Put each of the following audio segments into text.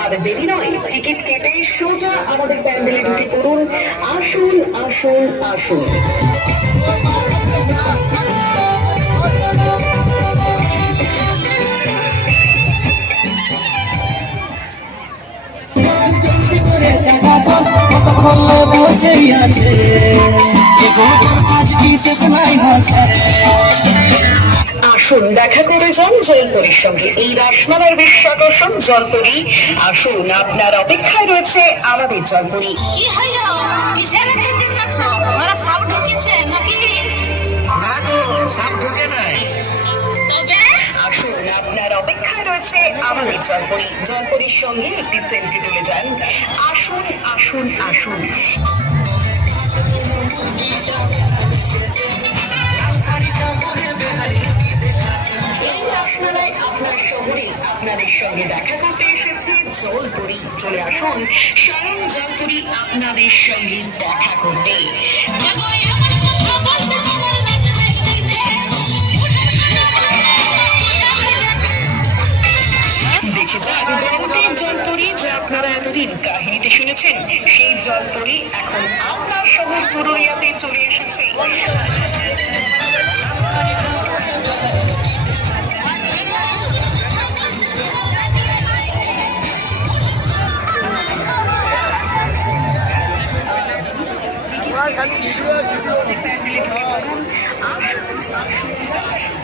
আর দেরি নয়, টিকিট কেটে সোজা আমাদের প্যান্ডেলে ঢুকে পড়ুন। আসুন আসুন আসুন। আসুন দেখা করে যান জলপরীর সঙ্গে। এই রাসমেলার বিশ্ব আকর্ষণ জলপরী। আসুন, আপনার অপেক্ষায় রয়েছে আমাদের জলপরী। কি হইলো? কিসের এত চিল্লাচ্ছ? ওরা সাপ ঢুকেছে নাকি? না গো, সাপ ঢোকে নাই। তবে আসুন, আপনার অপেক্ষায় রয়েছে আমাদের জলপরী। জলপরীর সঙ্গে একটি সেলফি তুলে যান। আসুন আসুন আসুন। এই রাসমেলায় আপনার শহরে আপনাদের সঙ্গে দেখা করতে এসেছে জলপরী। চলে আসুন, স্বয়ং জলপরী আপনাদের সঙ্গে দেখা করতে। দেখো এমন কথা বলতে তোমার মাথা লাগছে। দেখে যান গল্পের জলপরী, যা আপনারা এতদিন কাহিনীতে শুনেছেন। সেই জলপরী এখন আপনার শহর পুরুলিয়াতে চলে এসেছে। প্যান্ডেলে ঢুকে পড়ুন। আসুন আসুন আসুন।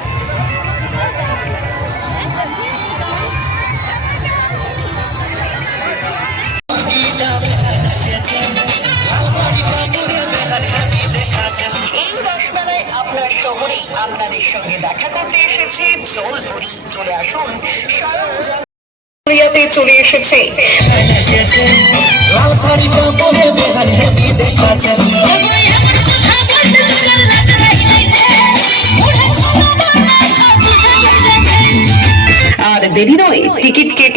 এই রসমেলায় আপনার শহরে আপনাদের সঙ্গে দেখা করতে এসেছে জলপরী। চলে আসুন, স্বয়ং জলপরিয়াতে চলে এসেছে। লাল শাড়ি পরে বেহারি হেবি দেখাচ্ছেন। দেখো এমন কথা বলতে তোমার মাথা লাগছে। উঠে চলো না, ছাড় দিছে। আর দেরি নয়, টিকিট কেটে